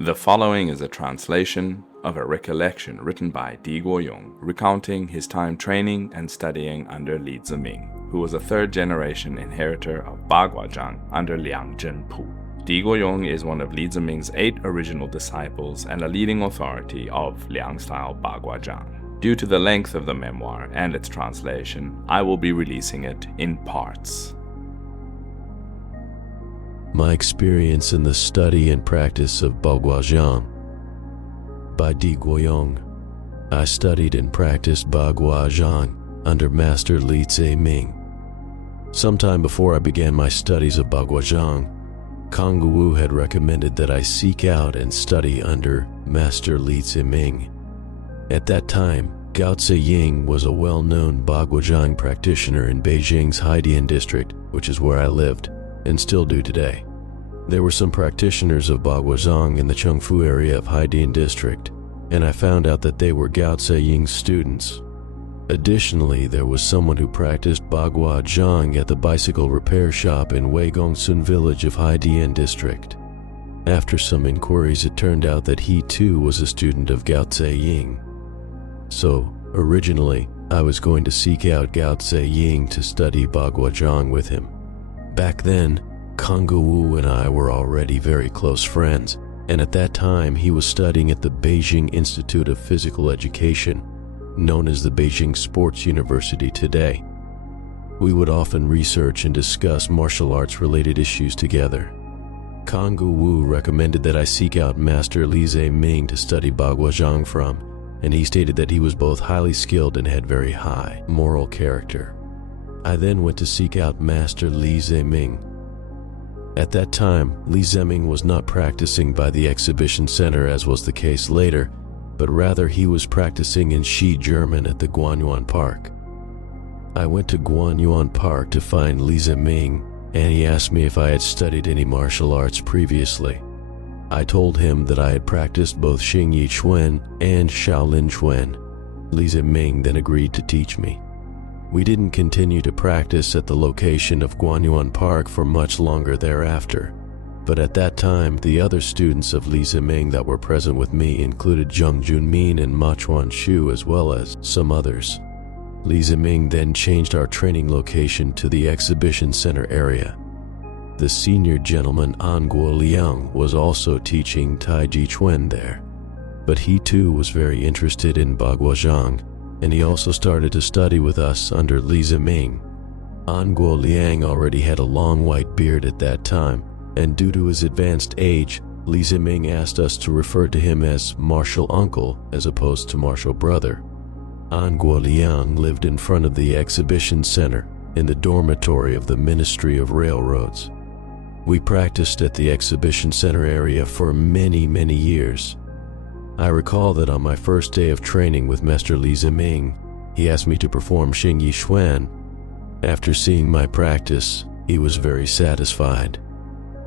The following is a translation of a recollection written by Guoyong, recounting his time training and studying under Li Ziming, who was a third-generation inheritor of Bagua Zhang under Liang. Guoyong is one of Li Ziming's 8 original disciples and a leading authority of Liang-style Bagua Zhang. Due to the length of the memoir and its translation, I will be releasing it in parts. My experience in the study and practice of Bagua Zhang by Guoyong. I studied and practiced Bagua Zhang under Master Li Ziming. Sometime before I began my studies of Bagua Zhang, Kongwu had recommended that I seek out and study under Master Li Ziming. At that time, Guoyong was a well-known Bagua Zhang practitioner in Beijing's Haichuan district, which is where I lived, and still do today. There were some practitioners of Bagua Zhang in the Chengfu area of Haichuan district, and I found out that they were Guoyong's students. Additionally, there was someone who practiced Bagua Zhang at the bicycle repair shop in Weigongsun village of Haichuan district. After some inquiries, it turned out that he too was a student of Guoyong. So, originally, I was going to seek out Guoyong to study Bagua Zhang with him. Back then, Kongwu and I were already very close friends, and at that time he was studying at the Beijing Institute of Physical Education, known as the Beijing Sports University today. We would often research and discuss martial arts-related issues together. Kongwu recommended that I seek out Master Li Ziming to study Bagua Zhang from, and he stated that he was both highly skilled and had very high moral character. I then went to seek out Master Li Ziming. At that time, Li Ziming was not practicing by the exhibition center as was the case later, but rather he was practicing in Shi German at the Guoyong Park. I went to Guoyong Park to find Li Ziming, and he asked me if I had studied any martial arts previously. I told him that I had practiced both Haichuan and Shaolin. Li Ziming then agreed to teach me. We didn't continue to practice at the location of Guoyong Park for much longer thereafter, but at that time the other students of Li Ziming that were present with me included Zheng Junmin and Ma Chuanshu as well as some others. Li Ziming then changed our training location to the exhibition center area. The senior gentleman Anguo Liang was also teaching Haichuan there, but he too was very interested in Bagua Zhang, and he also started to study with us under Li Ziming. Anguo Liang already had a long white beard at that time, and due to his advanced age, Li Ziming asked us to refer to him as Marshal Uncle as opposed to Marshal Brother. Anguo Liang lived in front of the exhibition center in the dormitory of the Ministry of Railroads. We practiced at the exhibition center area for many years. I recall that on my first day of training with Master Li Ziming, he asked me to perform Haichuan. After seeing my practice, he was very satisfied.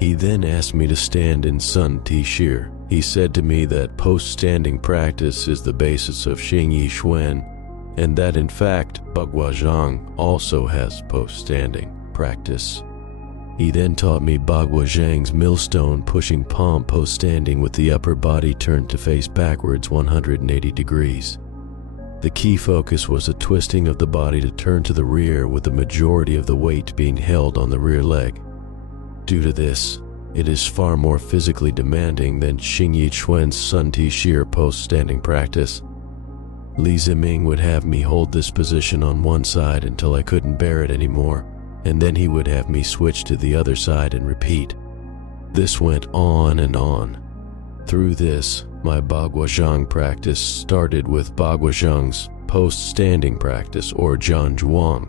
He then asked me to stand in Sun Ti Shir. He said to me that post-standing practice is the basis of Haichuan, and that in fact, Bagua Zhang also has post-standing practice. He then taught me Bagua Zhang's millstone pushing palm post-standing with the upper body turned to face backwards 180 degrees. The key focus was a twisting of the body to turn to the rear with the majority of the weight being held on the rear leg. Due to this, it is far more physically demanding than Haichuan's Sun Ti Shir post-standing practice. Li Ziming would have me hold this position on one side until I couldn't bear it anymore, and then he would have me switch to the other side and repeat. This went on and on. Through this, my Bagua Zhang practice started with Bagua Zhang's post-standing practice or Zhuang.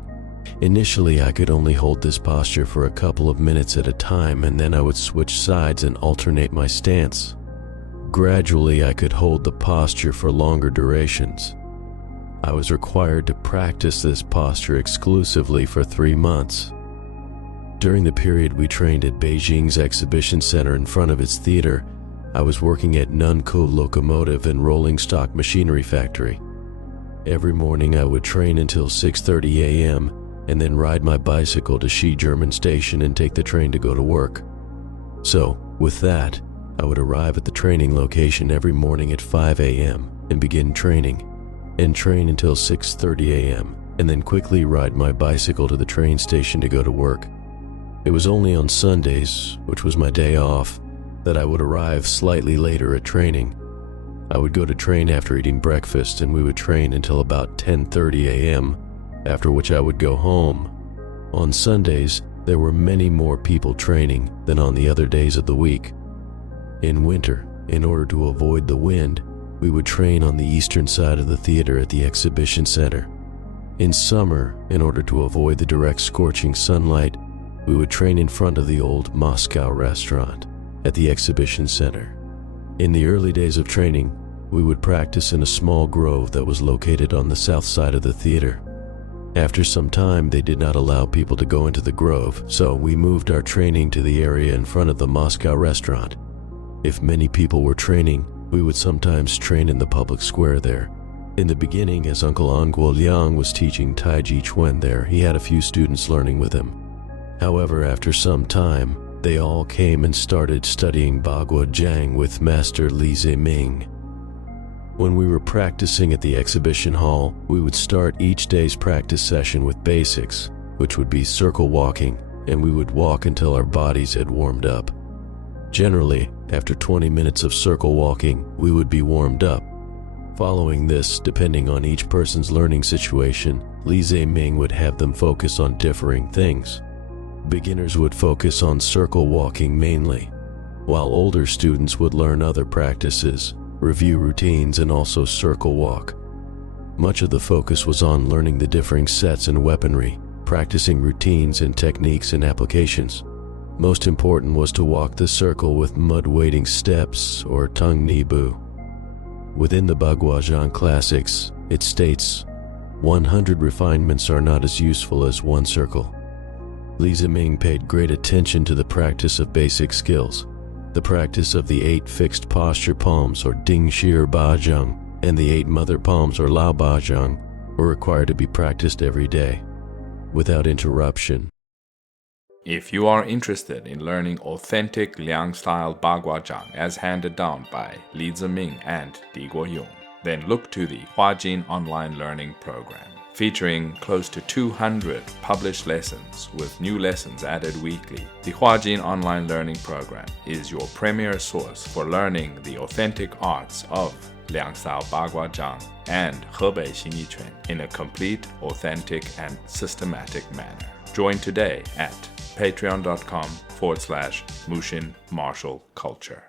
Initially, I could only hold this posture for a couple of minutes at a time, and then I would switch sides and alternate my stance. Gradually, I could hold the posture for longer durations. I was required to practice this posture exclusively for 3 months. During the period we trained at Beijing's exhibition center in front of its theater, I was working at Nunko Locomotive and Rolling Stock Machinery Factory. Every morning I would train until 6:30 a.m. and then ride my bicycle to Shi German Station and take the train to go to work. So, with that, I would arrive at the training location every morning at 5 a.m. and begin training, and train until 6:30 a.m., and then quickly ride my bicycle to the train station to go to work. It was only on Sundays, which was my day off, that I would arrive slightly later at training. I would go to train after eating breakfast, and we would train until about 10:30 a.m., after which I would go home. On Sundays, there were many more people training than on the other days of the week. In winter, in order to avoid the wind, we would train on the eastern side of the theater at the exhibition center. In summer, in order to avoid the direct scorching sunlight, we would train in front of the old Moscow restaurant at the exhibition center. In the early days of training, we would practice in a small grove that was located on the south side of the theater. After some time, they did not allow people to go into the grove, so we moved our training to the area in front of the Moscow restaurant. If many people were training, we would sometimes train in the public square there. In the beginning, as Uncle Anguo Liang was teaching Haichuan there, he had a few students learning with him. However, after some time, they all came and started studying Bagua Zhang with Master Li Ziming. When we were practicing at the exhibition hall, we would start each day's practice session with basics, which would be circle walking, and we would walk until our bodies had warmed up. Generally, after 20 minutes of circle walking, we would be warmed up. Following this, depending on each person's learning situation, Li Ziming would have them focus on differing things. Beginners would focus on circle walking mainly, while older students would learn other practices, review routines, and also circle walk. Much of the focus was on learning the differing sets and weaponry, practicing routines and techniques and applications. Most important was to walk the circle with mud-wading steps or tung nibu. Within the Bagua Zhang classics, it states, 100 refinements are not as useful as one circle. Li Ziming paid great attention to the practice of basic skills. The practice of the 8 fixed posture palms or Ding Shi Ba Zhang and the 8 mother palms or Lao Ba Zhang were required to be practiced every day, without interruption. If you are interested in learning authentic Liang-style Bagua Zhang as handed down by Li Ziming and Guoyong, then look to the Huajin online learning program. Featuring close to 200 published lessons with new lessons added weekly, the Huajin online learning program is your premier source for learning the authentic arts of Liang-style Bagua Zhang and Hebei Xingyiquan in a complete, authentic, and systematic manner. Join today at patreon.com/Mushin Marshal Culture.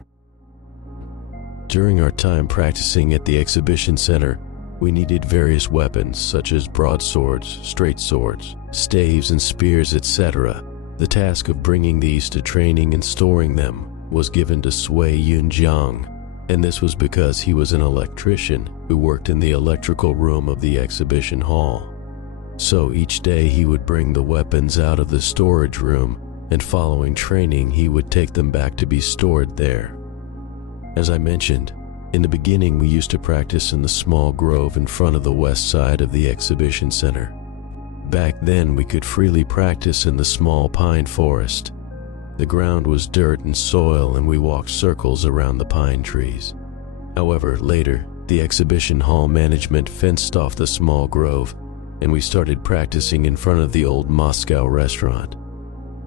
During our time practicing at the exhibition center, we needed various weapons such as broadswords, straight swords, staves, and spears, etc. The task of bringing these to training and storing them was given to Sui Yunjiang, and this was because he was an electrician who worked in the electrical room of the exhibition hall. So each day he would bring the weapons out of the storage room, and following training he would take them back to be stored there. As I mentioned, in the beginning we used to practice in the small grove in front of the west side of the exhibition center. Back then we could freely practice in the small pine forest. The ground was dirt and soil, and we walked circles around the pine trees. However, later, the exhibition hall management fenced off the small grove, and we started practicing in front of the old Moscow restaurant.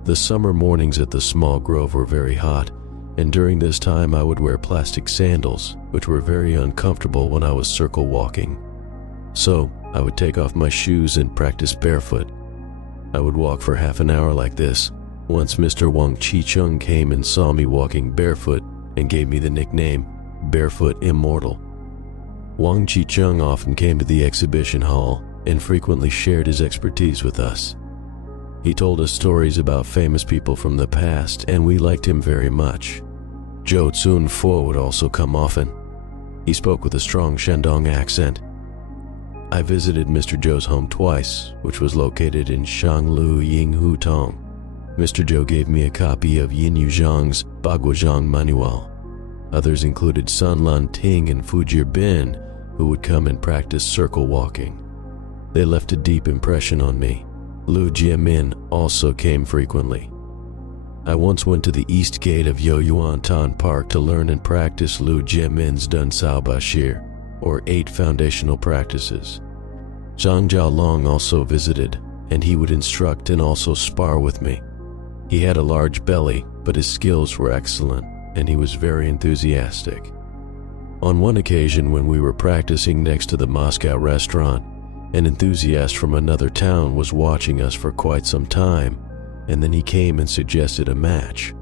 The summer mornings at the small grove were very hot, and during this time I would wear plastic sandals, which were very uncomfortable when I was circle walking. So, I would take off my shoes and practice barefoot. I would walk for half an hour like this. Once Mr. Wang Qicheng came and saw me walking barefoot and gave me the nickname Barefoot Immortal. Wang Qicheng often came to the exhibition hall and frequently shared his expertise with us. He told us stories about famous people from the past, and we liked him very much. Zhou Cunfo would also come often. He spoke with a strong Shandong accent. I visited Mr. Zhou's home twice, which was located in Shanglu Yinghutong. Mr. Zhou gave me a copy of Yin Yu Zhang's Bagua Zhang manual. Others included Sun Lan Ting and Fujir Bin, who would come and practice circle walking. They left a deep impression on me. Lu Jiamin also came frequently. I once went to the east gate of Yoyuantan Park to learn and practice Lu Jiemin's Dun Sao Bashir, or 8 foundational practices. Zhang Jiaolong also visited, and he would instruct and also spar with me. He had a large belly, but his skills were excellent, and he was very enthusiastic. On one occasion when we were practicing next to the Moscow restaurant, an enthusiast from another town was watching us for quite some time, and then he came and suggested a match.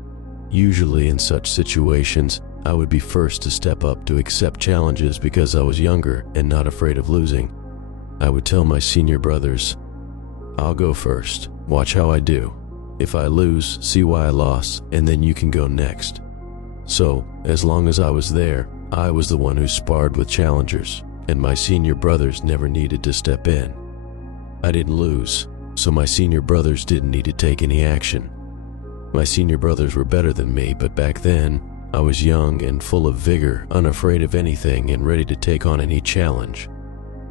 Usually in such situations, I would be first to step up to accept challenges because I was younger and not afraid of losing. I would tell my senior brothers, "I'll go first, watch how I do. If I lose, see why I lost, and then you can go next." So, as long as I was there, I was the one who sparred with challengers, and my senior brothers never needed to step in. I didn't lose, so my senior brothers didn't need to take any action. My senior brothers were better than me, but back then, I was young and full of vigor, unafraid of anything and ready to take on any challenge.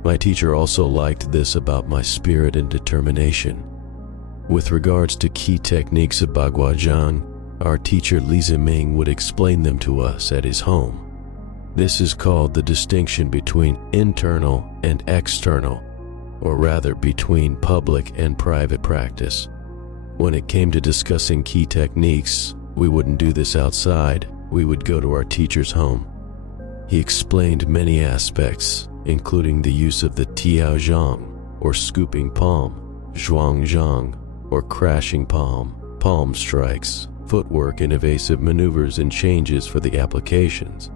My teacher also liked this about my spirit and determination. With regards to key techniques of Bagua Zhang, our teacher Li Ziming would explain them to us at his home. This is called the distinction between internal and external, or rather between public and private practice. When it came to discussing key techniques, we wouldn't do this outside, we would go to our teacher's home. He explained many aspects, including the use of the Tiao Zhang, or scooping palm, Zhuang Zhang, or crashing palm, palm strikes, footwork and evasive maneuvers and changes for the applications,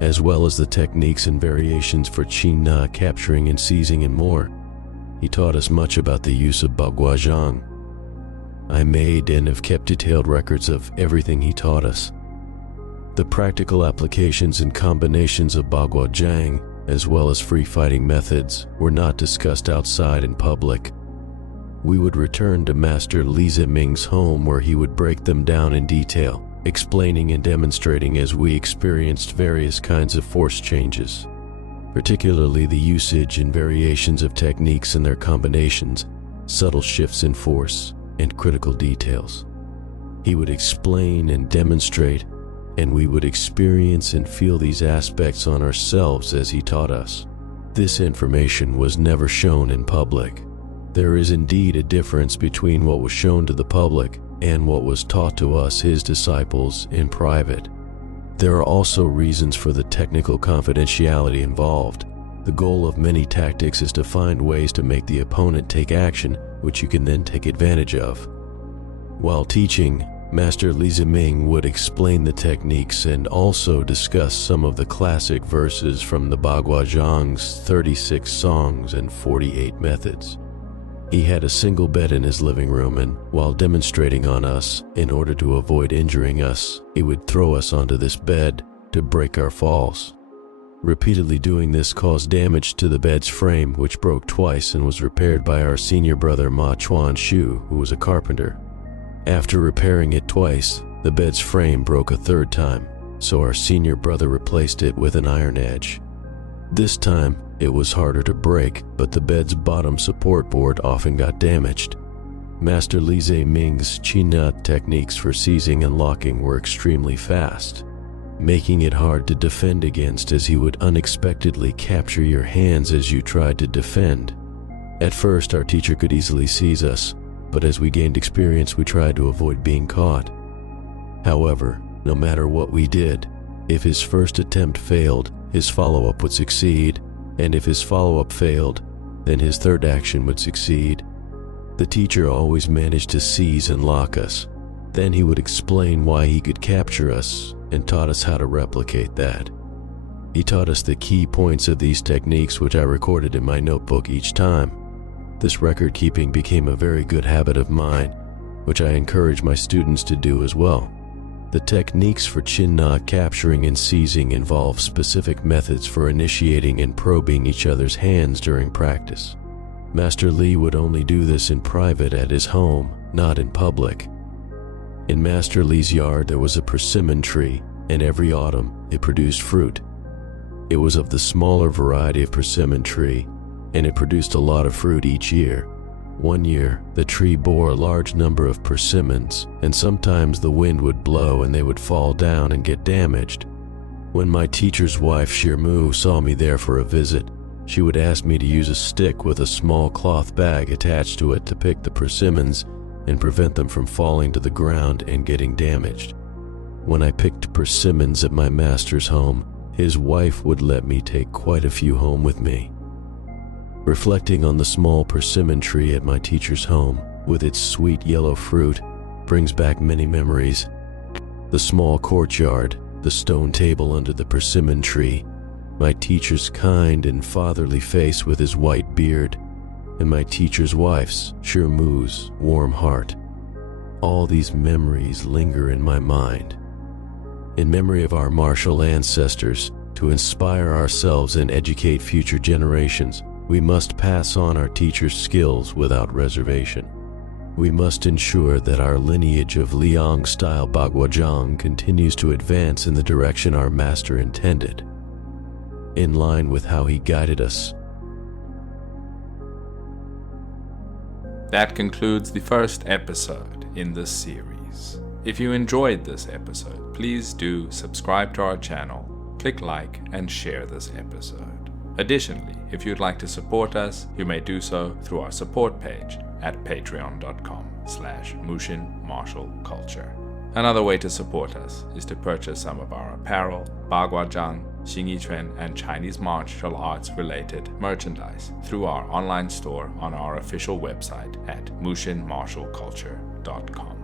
as well as the techniques and variations for Qin Na capturing and seizing and more. He taught us much about the use of Bagua Zhang. I made and have kept detailed records of everything he taught us. The practical applications and combinations of Bagua Zhang, as well as free fighting methods, were not discussed outside in public. We would return to Master Li Ziming's home where he would break them down in detail, explaining and demonstrating as we experienced various kinds of force changes, particularly the usage and variations of techniques and their combinations, subtle shifts in force, and critical details. He would explain and demonstrate, and we would experience and feel these aspects on ourselves as he taught us. This information was never shown in public. There is indeed a difference between what was shown to the public and what was taught to us, his disciples, in private. There are also reasons for the technical confidentiality involved. The goal of many tactics is to find ways to make the opponent take action, which you can then take advantage of. While teaching, Master Li Ziming would explain the techniques and also discuss some of the classic verses from the Bagua Zhang's 36 songs and 48 methods. He had a single bed in his living room, and while demonstrating on us, in order to avoid injuring us, he would throw us onto this bed to break our falls. Repeatedly doing this caused damage to the bed's frame, which broke twice and was repaired by our senior brother Ma Chuan Shu, who was a carpenter. After repairing it twice, the bed's frame broke a third time, so our senior brother replaced it with an iron edge. This time, it was harder to break, but the bed's bottom support board often got damaged. Master Li Ziming's Qin techniques for seizing and locking were extremely fast, making it hard to defend against as he would unexpectedly capture your hands as you tried to defend. At first, our teacher could easily seize us, but as we gained experience, we tried to avoid being caught. However, no matter what we did, if his first attempt failed, his follow-up would succeed, and if his follow-up failed, then his third action would succeed. The teacher always managed to seize and lock us. Then he would explain why he could capture us and taught us how to replicate that. He taught us the key points of these techniques, which I recorded in my notebook each time. This record keeping became a very good habit of mine, which I encourage my students to do as well. The techniques for Qin capturing and seizing involve specific methods for initiating and probing each other's hands during practice. Master Li would only do this in private at his home, not in public. In Master Li's yard there was a persimmon tree, and every autumn it produced fruit. It was of the smaller variety of persimmon tree, and it produced a lot of fruit each year. One year, the tree bore a large number of persimmons, and sometimes the wind would blow and they would fall down and get damaged. When my teacher's wife Shirmu saw me there for a visit, she would ask me to use a stick with a small cloth bag attached to it to pick the persimmons and prevent them from falling to the ground and getting damaged. When I picked persimmons at my master's home, his wife would let me take quite a few home with me. Reflecting on the small persimmon tree at my teacher's home, with its sweet yellow fruit, brings back many memories. The small courtyard, the stone table under the persimmon tree, my teacher's kind and fatherly face with his white beard, and my teacher's wife's, Shirmu's, warm heart. All these memories linger in my mind. In memory of our martial ancestors, to inspire ourselves and educate future generations, we must pass on our teacher's skills without reservation. We must ensure that our lineage of Liang-style Bagua Zhang continues to advance in the direction our master intended, in line with how he guided us. That concludes the first episode in this series. If you enjoyed this episode, please do subscribe to our channel, click like, and share this episode. Additionally, if you'd like to support us, you may do so through our support page at patreon.com/Mushin Marshal Culture. Another way to support us is to purchase some of our apparel, Bagua Zhang, Haichuan, and Chinese martial arts related merchandise through our online store on our official website at mushinmarshalculture.com.